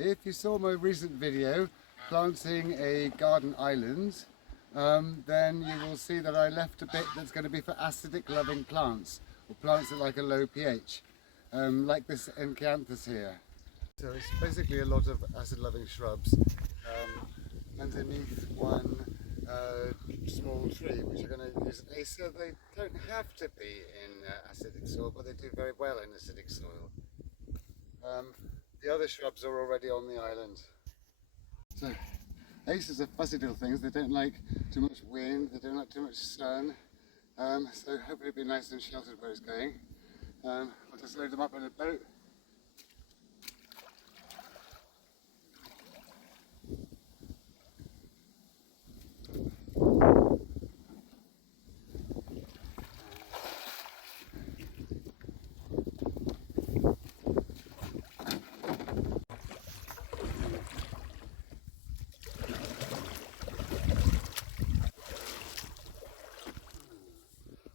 If you saw my recent video planting a garden island, then you will see that I left a bit that's going to be for acidic loving plants, or plants that like a low pH, like this ericaceous here. So it's basically a lot of acid loving shrubs underneath one small tree, which are going to use an acer. They don't have to be in acidic soil, but they do very well in acidic soil. The other shrubs are already on the island. So acers are fussy little things. They don't like too much wind, they don't like too much sun, so hopefully it'll be nice and sheltered where it's going. I'll just load them up in a boat.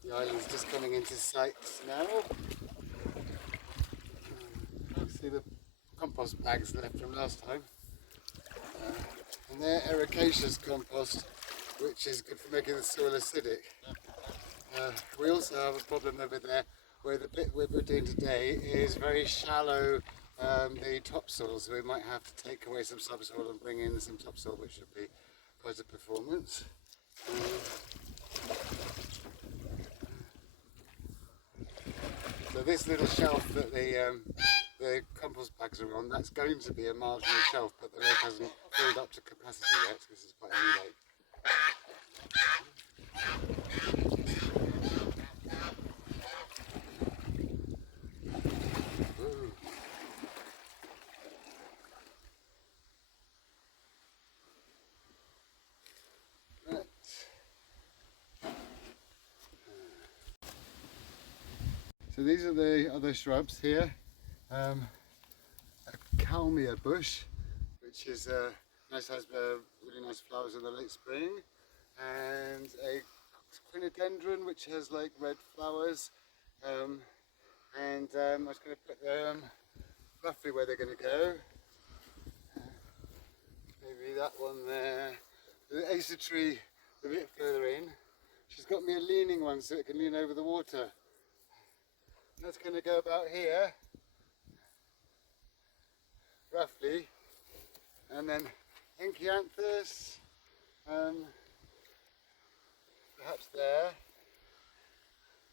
The island's just coming into sight now. You see the compost bags left from last time. And they're ericaceous compost, which is good for making the soil acidic. We also have a problem over there where the bit we're doing today is very shallow, the topsoil, so we might have to take away some subsoil and bring in some topsoil, which should be quite a performance. So this little shelf that the compost bags are on, that's going to be a marginal shelf, but the lake hasn't filled up to capacity yet. This is quite a new lake. Right. So these are the other shrubs here. A calmia bush, which is nice, has really nice flowers in the late spring, and a quinidendron, which has like red flowers. And I'm just going to put them roughly where they're going to go. Maybe that one there. The acer tree a bit further in. She's got me a leaning one so it can lean over the water. That's going to go about here, roughly, and then ericaceous, perhaps there,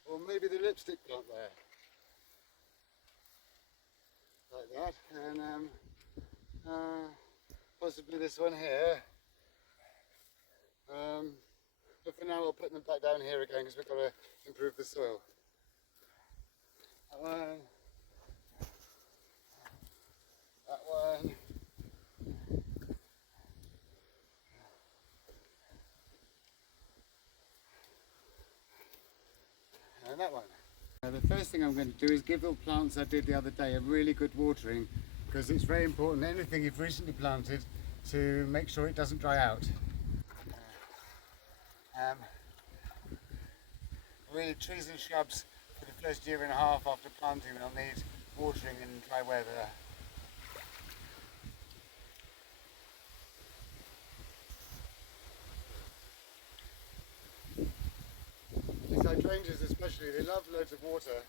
or maybe the lipstick plant there, like that, and possibly this one here. But for now, I'll put them back down here again because we've got to improve the soil. That one, and that one. The first thing I'm going to do is give the plants I did the other day a really good watering, because it's very important, anything you've recently planted, to make sure it doesn't dry out. Really, trees and shrubs for the first year and a half after planting will need watering in dry weather. These hydrangeas especially, they love loads of water.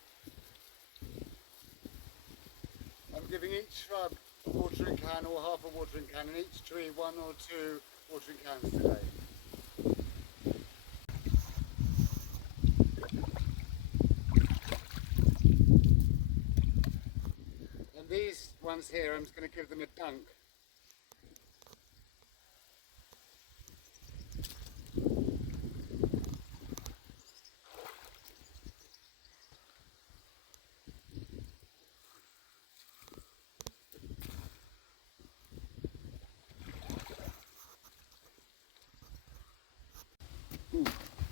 I'm giving each shrub a watering can or half a watering can, and each tree 1 or 2 watering cans today. These ones here, I'm just going to give them a dunk.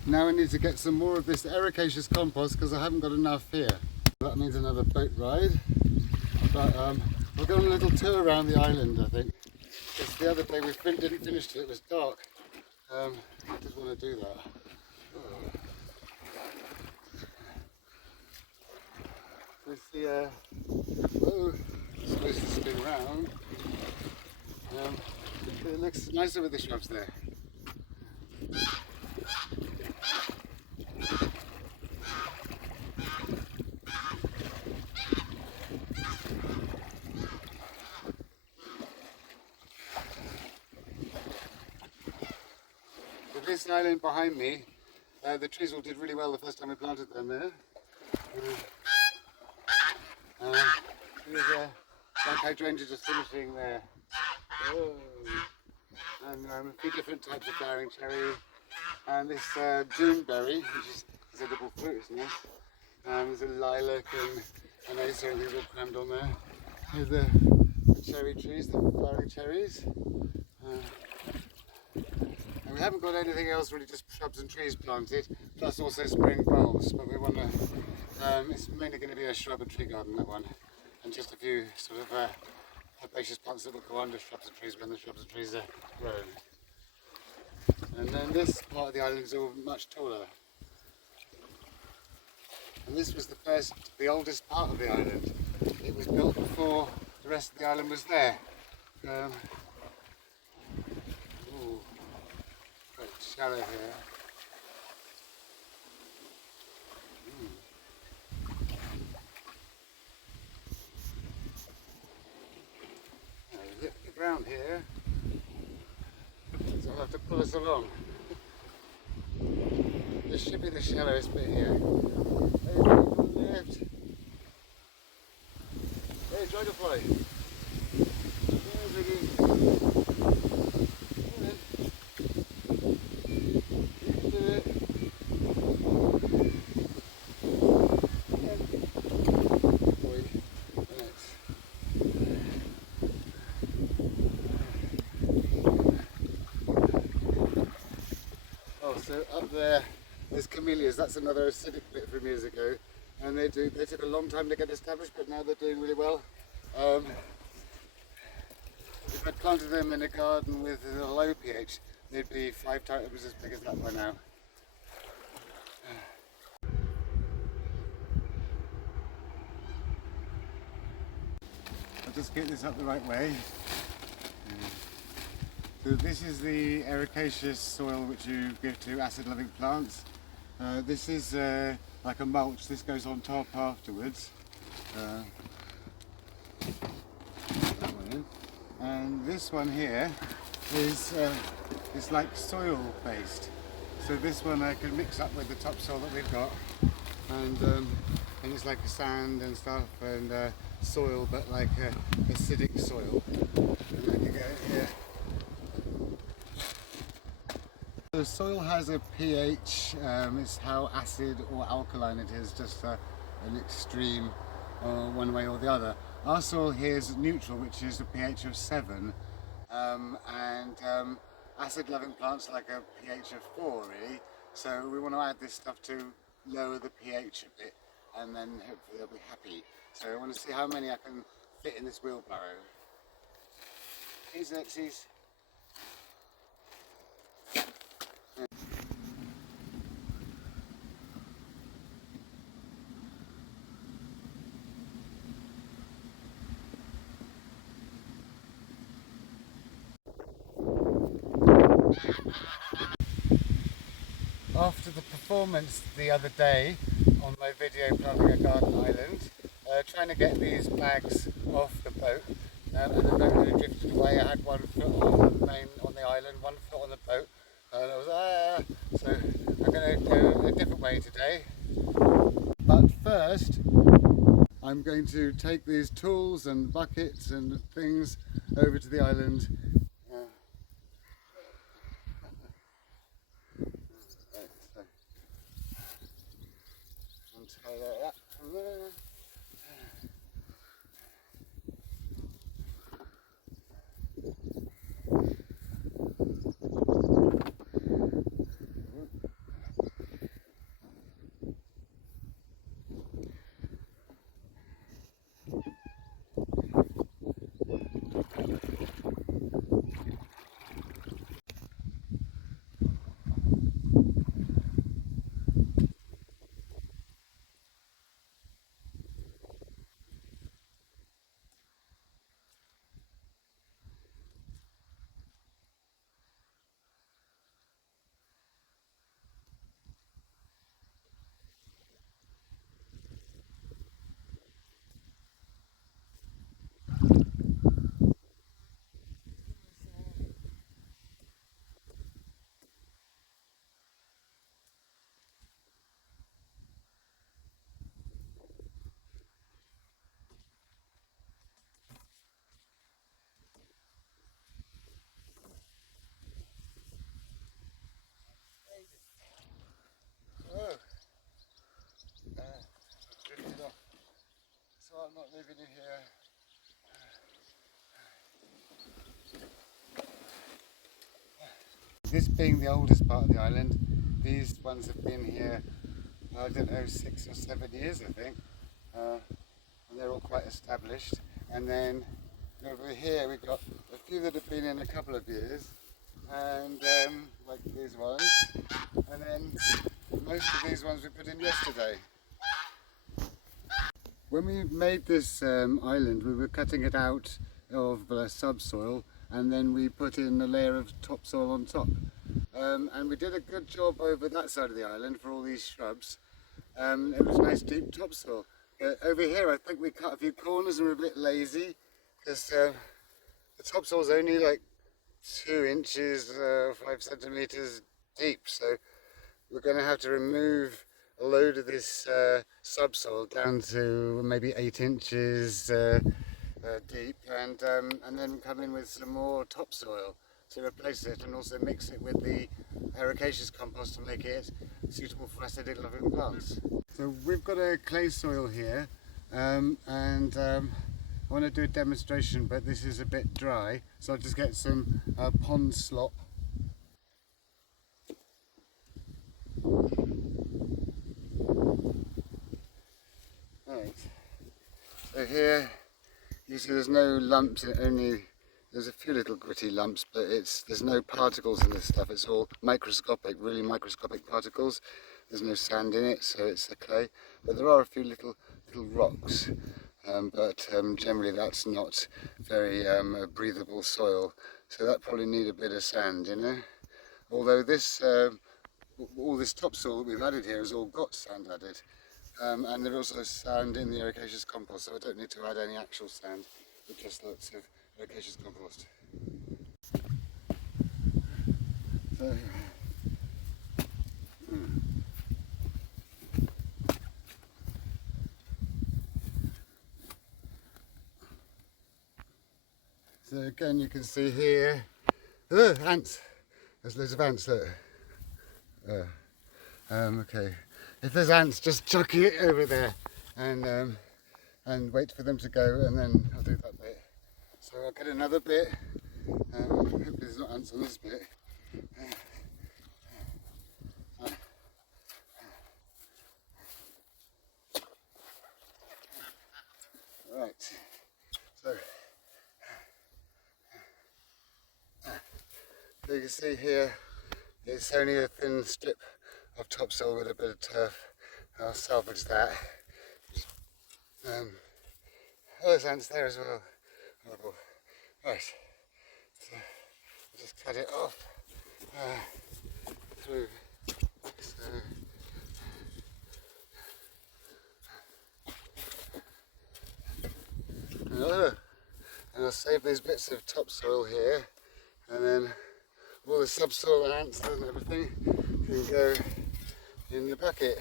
Now I need to get some more of this ericaceous compost because I haven't got enough here. That means another boat ride. But we'll go on a little tour around the island, I think. Because the other day we didn't finish till it was dark. I just want to do that. There's the, it's supposed to spin round. It looks nicer with the shrubs there. But this island behind me, the trees all did really well the first time we planted them there. There's like hydrangea just finishing there. Oh. And a few different types of flowering cherry. And this Juneberry, which is edible fruit, isn't it? There's a lilac and acer and things all crammed on there. Here's the cherry trees, the flowering cherries. And we haven't got anything else really, just shrubs and trees planted, plus also spring bulbs. But we want to, it's mainly going to be a shrub and tree garden, that one. And just a few sort of herbaceous plants that will go under shrubs and trees when the shrubs and trees are grown. And then this part of the island is all much taller. And this was the oldest part of the island. It was built before the rest of the island was there. Quite shallow here. The ground here, so I'll have to pull us along. This should be the shallowest bit here. Hey, to the left. Hey, dragonfly. There's a good. You can do it. Good boy. Right. Oh, so up there's camellias. That's another acidic bit from years ago, and they took a long time to get established, but now they're doing really well. If I'd planted them in a garden with a low pH, they'd be 5 times as big as that by now. I'll just get this up the right way. So this is the ericaceous soil which you give to acid-loving plants. This is like a mulch. This goes on top afterwards. That one in. And this one here is like soil based. So this one I can mix up with the topsoil that we've got, and it's like sand and stuff and soil, but like acidic soil. And I can go here. The soil has a pH, it's how acid or alkaline it is, just an extreme one way or the other. Our soil here is neutral, which is a pH of 7, and acid-loving plants like a pH of 4 really, so we want to add this stuff to lower the pH a bit, and then hopefully they'll be happy. So I want to see how many I can fit in this wheelbarrow. Here's Lexi's. After the performance the other day on my video planting a garden island, trying to get these bags off the boat, and the boat had drifted away. I had 1 foot on the island, 1 foot on the boat, and I was so I'm going to go a different way today. But first, I'm going to take these tools and buckets and things over to the island. Tie that up from there. giving you here. This being the oldest part of the island, these ones have been here, I don't know, 6 or 7 years I think, and they're all quite established. And then over here we've got a few that have been in a couple of years, and like these ones, and then most of these ones we put in yesterday. When we made this island, we were cutting it out of subsoil, and then we put in a layer of topsoil on top. And we did a good job over that side of the island for all these shrubs. It was nice deep topsoil. But over here I think we cut a few corners and we're a bit lazy, because the topsoil's only like 2 inches, 5 centimetres deep. So we're going to have to remove a load of this subsoil down to maybe 8 inches deep, and then come in with some more topsoil to replace it, and also mix it with the ericaceous compost to make it suitable for acidic loving plants. So we've got a clay soil here, and I want to do a demonstration, but this is a bit dry, so I'll just get some pond slop. Right, so here you see there's no lumps, there's a few little gritty lumps, but there's no particles in this stuff. It's all microscopic, really microscopic particles. There's no sand in it, so it's a clay. But there are a few little rocks, but generally that's not very breathable soil. So that probably need a bit of sand, you know. Although this, all this topsoil that we've added here has all got sand added. And there's also sand in the ericaceous compost, so I don't need to add any actual sand, but just lots of ericaceous compost. So again, you can see here, ants. There's loads of ants there. Okay, if there's ants, just chuck it over there, and wait for them to go, and then I'll do that bit. So I'll get another bit. Hopefully there's not ants on this bit. Right. So you can see here, it's only a thin strip of topsoil with a bit of turf. I'll salvage that. Oh, there's ants there as well. Horrible. Right, so I'll just cut it off through. So, and I'll save these bits of topsoil here, and then all the subsoil and ants and everything can go in the bucket.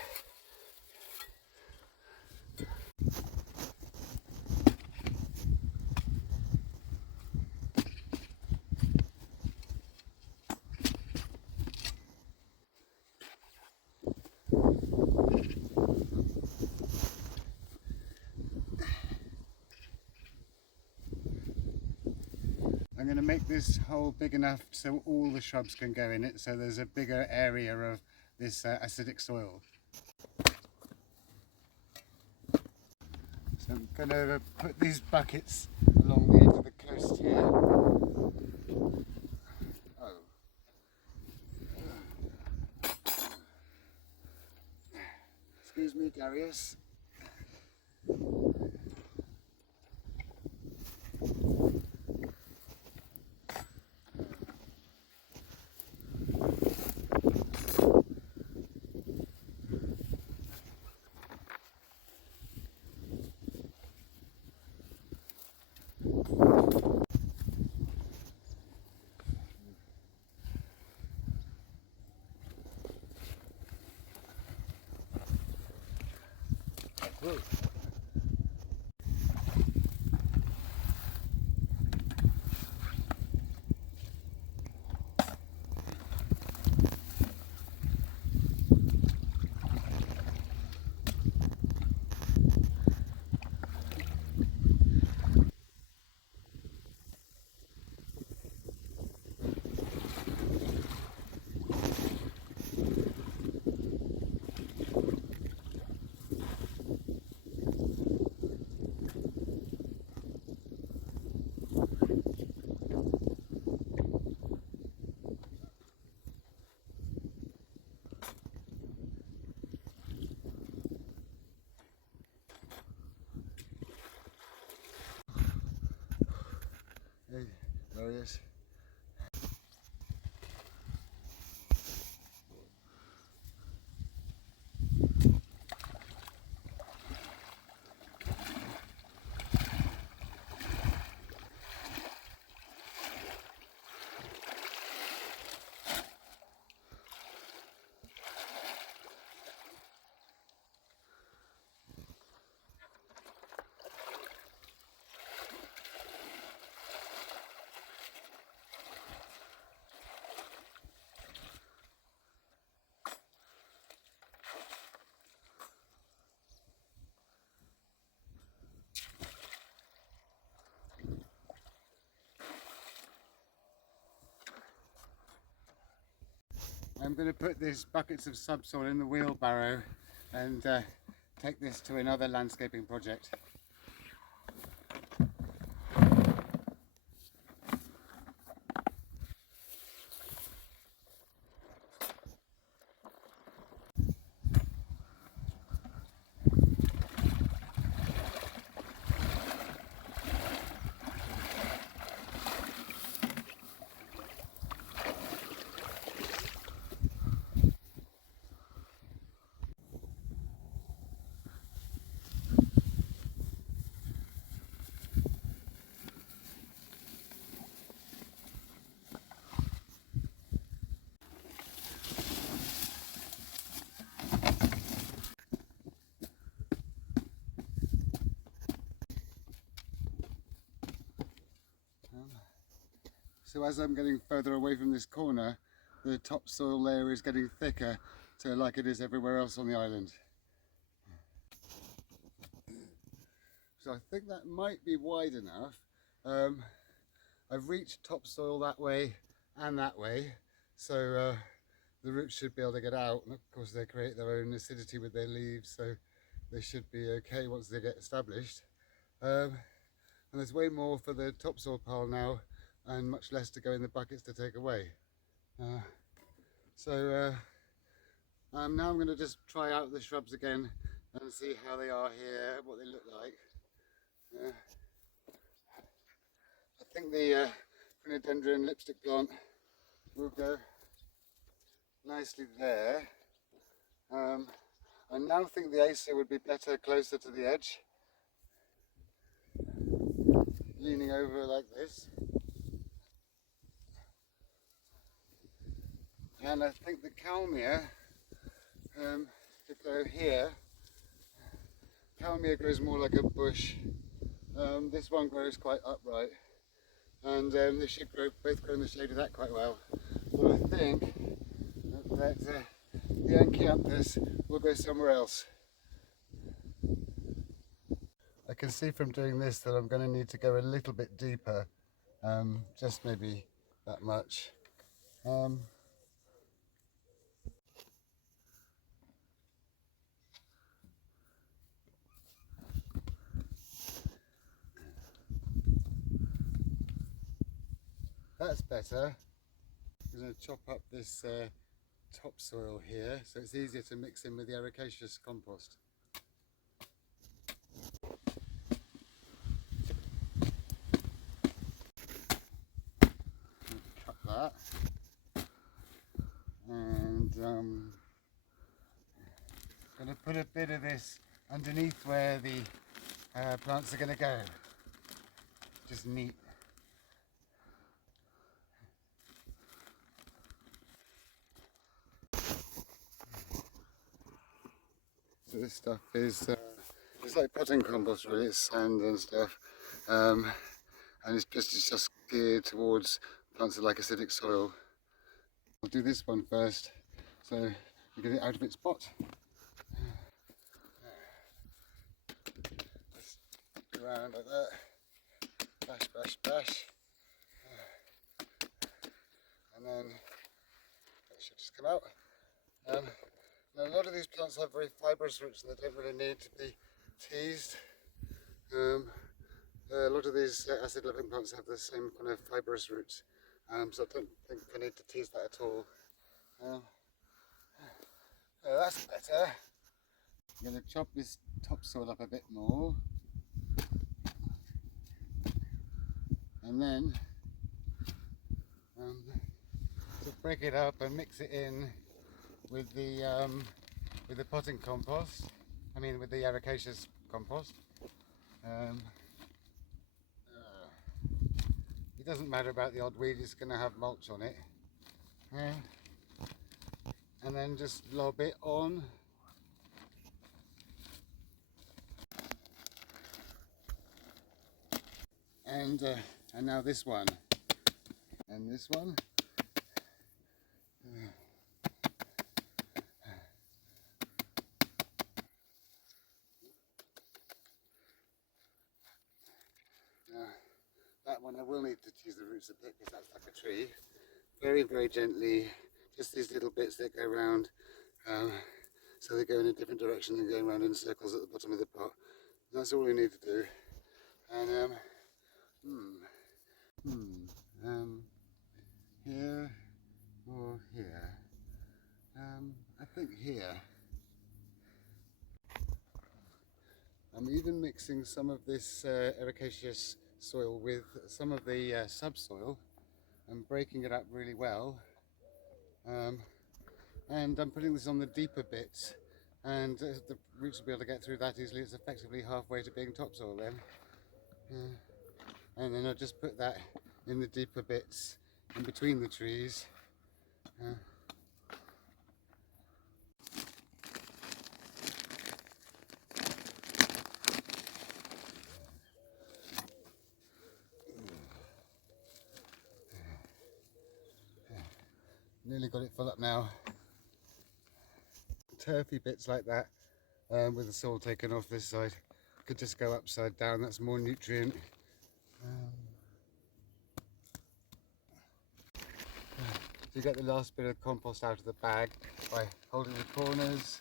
I'm going to make this hole big enough so all the shrubs can go in it, so there's a bigger area of this acidic soil. So I'm going to put these buckets along the edge of the coast here. Oh. Excuse me, Darius. Hey, there he is. I'm going to put these buckets of subsoil in the wheelbarrow and take this to another landscaping project. So as I'm getting further away from this corner, the topsoil layer is getting thicker, so like it is everywhere else on the island. So I think that might be wide enough. I've reached topsoil that way and that way, so the roots should be able to get out, and of course they create their own acidity with their leaves, so they should be okay once they get established. And there's way more for the topsoil pile now, and much less to go in the buckets to take away. Now I'm going to just try out the shrubs again and see how they are here, what they look like. I think the philodendron lipstick plant will go nicely there. I now think the acer would be better closer to the edge, leaning over like this. And I think the Kalmia could go here. Kalmia grows more like a bush. This one grows quite upright, and they should both grow in the shade of that quite well. But I think that the Anchianthus will go somewhere else. I can see from doing this that I'm going to need to go a little bit deeper, just maybe that much. That's better. I'm going to chop up this topsoil here so it's easier to mix in with the ericaceous compost. Cut that, and I'm going to put a bit of this underneath where the plants are going to go. Just neat. So this stuff is it's like potting compost really, it's sand and stuff, and it's just geared towards plants that like acidic soil. I'll do this one first, so you get it out of its pot. Just go around like that, bash, bash, bash, and then it should just come out. Now a lot of these plants have very fibrous roots and they don't really need to be teased. A lot of these acid-loving plants have the same kind of fibrous roots, so I don't think I need to tease that at all. That's better. I'm going to chop this topsoil up a bit more, and then to break it up and mix it in with the potting compost. I mean with the ericaceous compost. It doesn't matter about the odd weed, it's going to have mulch on it. And then just lob it on. And now this one. And this one. That one I will need to use the roots a bit because that's like a tree. Very, very gently, just these little bits that go around, so they go in a different direction than going around in circles at the bottom of the pot. That's all we need to do. And here or here. I think here. I'm even mixing some of this ericaceous soil with some of the subsoil and breaking it up really well. And I'm putting this on the deeper bits, and the roots will be able to get through that easily. It's effectively halfway to being topsoil then. And then I'll just put that in the deeper bits in between the trees. Nearly got it full up now. Turfy bits like that, with the soil taken off this side, could just go upside down. That's more nutrient. So you get the last bit of compost out of the bag by holding the corners,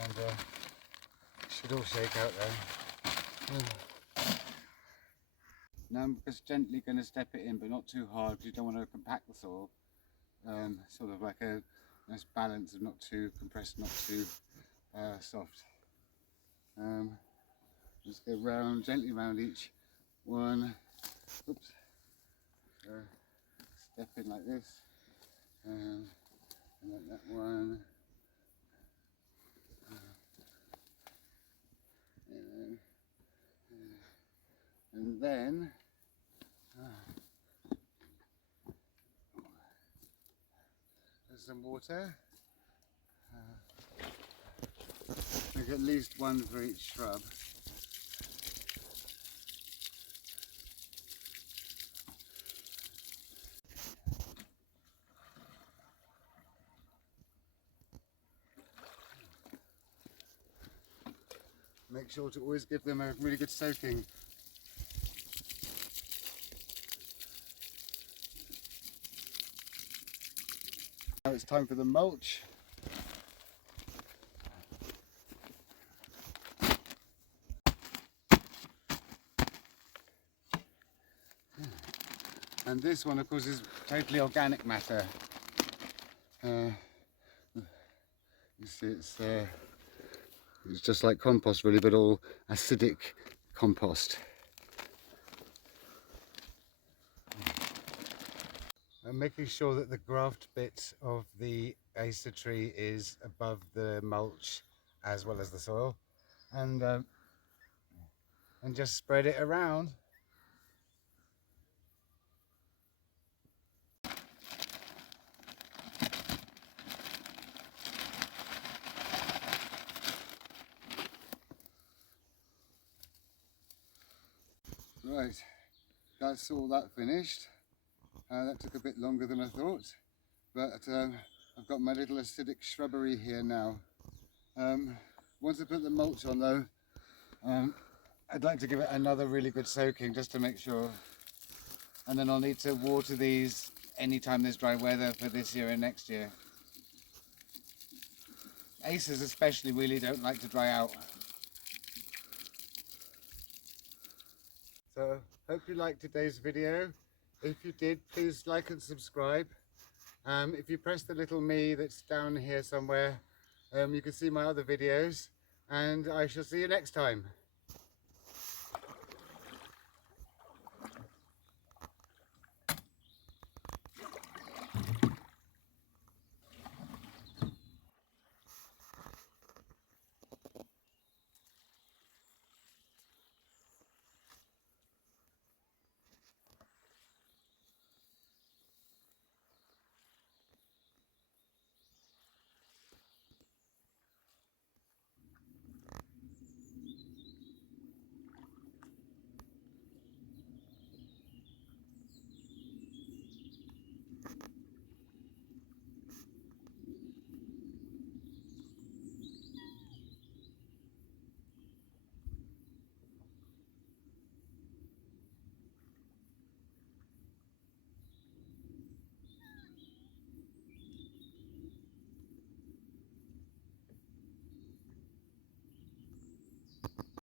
and it should all shake out there. Now I'm just gently going to step it in, but not too hard because you don't want to compact the soil. Sort of like a nice balance of not too compressed, not too soft. Just go round, gently round each one. Oops. Step in like this, and like that one. And then there's some water. Make at least one for each shrub. Make sure to always give them a really good soaking. Now it's time for the mulch. And this one, of course, is totally organic matter. You see, it's just like compost really, but all acidic compost. And making sure that the graft bit of the acer tree is above the mulch as well as the soil, and just spread it around. Right, that's all that finished. That took a bit longer than I thought, but I've got my little acidic shrubbery here now. Once I put the mulch on though, I'd like to give it another really good soaking just to make sure, and then I'll need to water these anytime there's dry weather for this year and next year. Acers especially really don't like to dry out. So, hope you liked today's video. If you did, please like and subscribe. If you press the little me that's down here somewhere, you can see my other videos, and I shall see you next time.